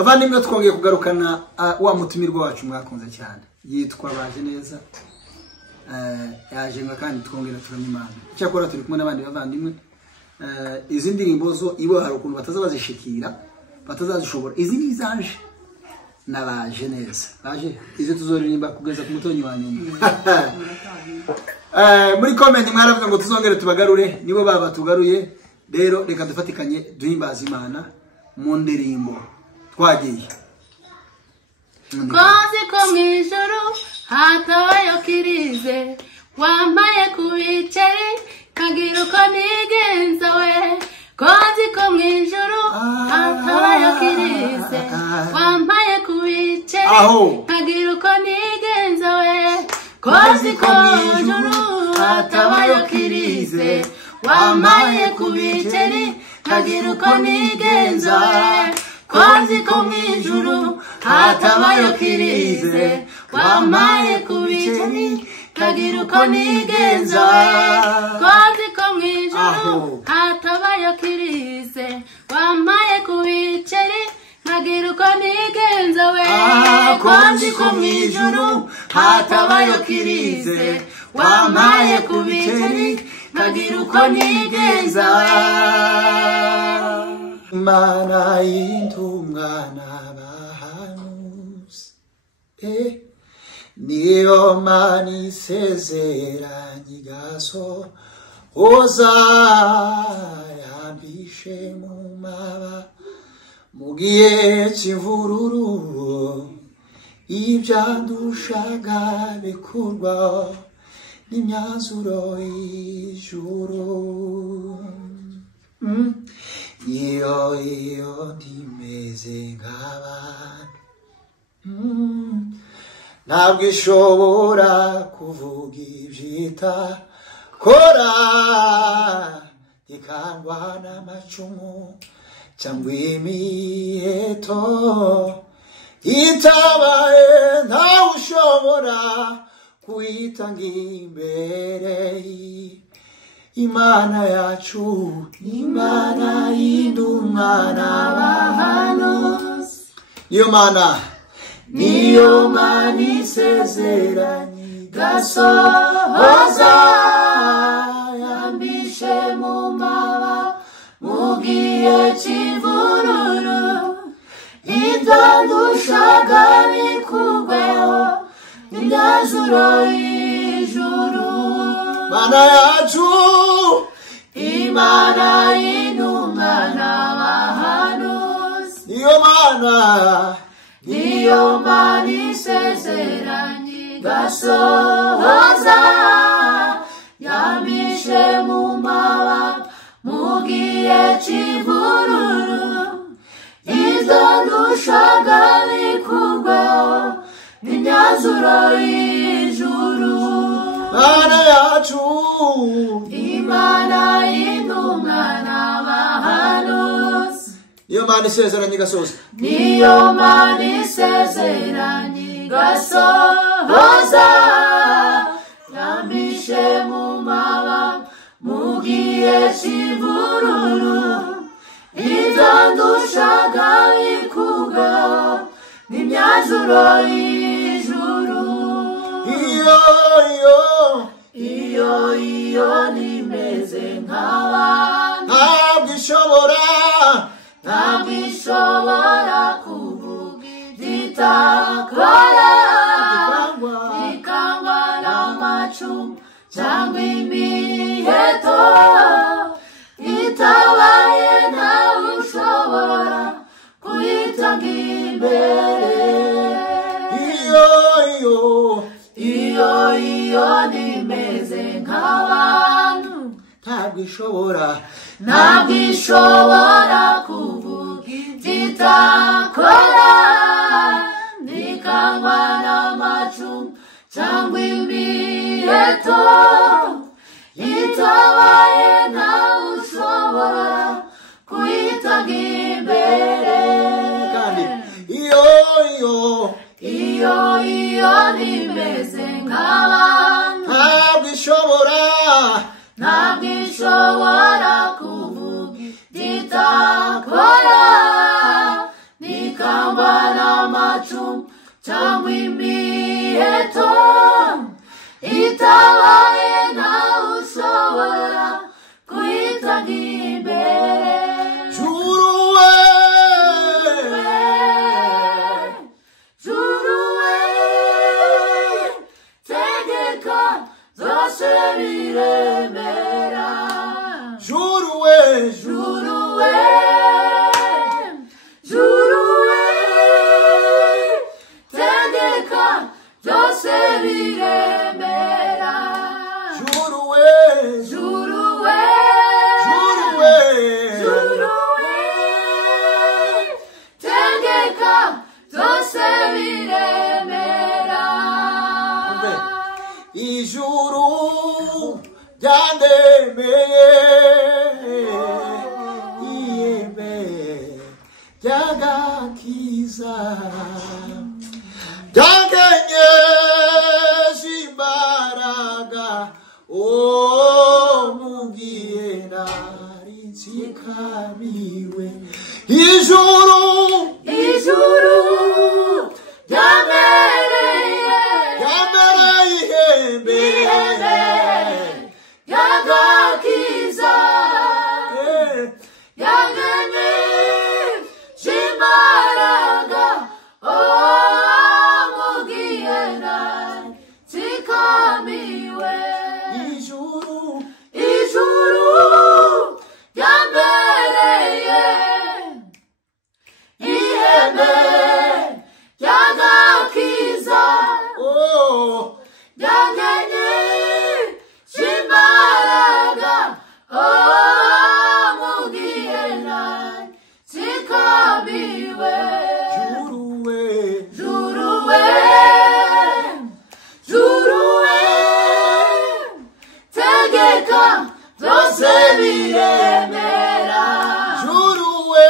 bavandimwe twongeye kugarukana wa mutumirwa wacu mwakunze cyane yitwa Baje Neza yaje kandi twongera turanyimana cyakora turi kumwe n'abandi bavandimwe izi ndirimbo zo ibo hari ukuntu batazabazishikira batazazishobora izi nizaje nabaje neza baje izo tuzoririmba kugeza ku mutonyi wa nyuma muri comment mwaravuga ngo tuzongere tubagarure nibo baba tugaruye rero reka dufatikanye duhimbaza Imana mu ndirimbo twagiye Kozi ko mwijuru hatabayo kirize wambaye kubiceri kagira uko nigenza we Kozi ko mwijuru hatabayo kirize wambaye kubiceri kagira uko nigenza we Kozi ko mwijuru hatabayo kirize wambaye kubiceri kagira uko nigenza we Kozi ko mwijuru hatabayo kirize wambaye kubiceri kagira uko nigenza Kozi ko mwijuru hatabayo kirize wambaye kubiceri kagira uko nigenza we Kozi ko mwijuru hatabayo kirize wambaye kubiceri kagira uko nigenza Imana y'intungana bahanuzi niyo Mana isezeranye igasohoza yambishe mu maba mu gihe cy'imvururu ibyandushaga bikurwa n'imyanzuro y'ijuru iyo ndimeze nk'abantu ntabwo ishobora kuvuga ibyitakora ikangwa n'amacumu cyangwa imiheto itabaye ntawe ushobora kuyitanga imbere Imana yacu Imana y'indumwana bahanuzi niyo Mana isezeranye igasohoza yambishe mu maba mu gihe cy'imvururu ibyandushaga bikurweho n'imyanzuro y'ijuru Mana yacu Imana y'intungana bahanuzi niyo Mana isezeranye igasohoza yambishe mu maba mu gihe cy'imvururu ibyandushaga bikurweho n'imyanzuro y'ijuru Mana yacu Imana y'intungana bahanuzi niyo Mana isezeranye igasohoza niyo Mana isezeranye igasohoza yambishe mu maba mu gihe cy'imvururu ibyandushaga bikurweho n'imyanzuro y'ijuru iyo nimeze nk'abantu ntabwo ishobora kuvuga ibyitakora ikangwa n'amacumu cyangwa imiheto itabaye ntawe ushobora kuyitanga imbere iyo nimeze nk'abantu ntabwo ishobora kuvuga ibyitakora nikangwa n'amacumu cyangwa imiheto itabaye ntawe ushobora kuyitanga imbere kandi iyo nimeze nk'abantu ntabwo ishobora kuvuga ibyitakora nikangwa biremera Juruwe Juruwe Juruwe Juruwe Tegeka byose biremera Ijuru ryandemeye Iyebe ryagakiza Ryaganye imbaraga mugiye nari nsikamiwe Ijuru ryamereye ihembe ryagakiza ryaganye imbaraga mugiye nari nsikamiwe Ijuru ryambereye ihembe ryagakiza ryaganye imbaraga mugiye nari nsikamiwe Juruwe tegeka byose biremera Juruwe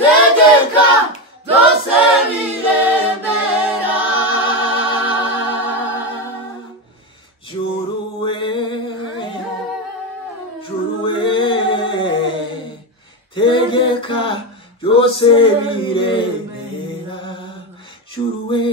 tegeka byose biremera Juruwe tegeka byose biremera Juruwe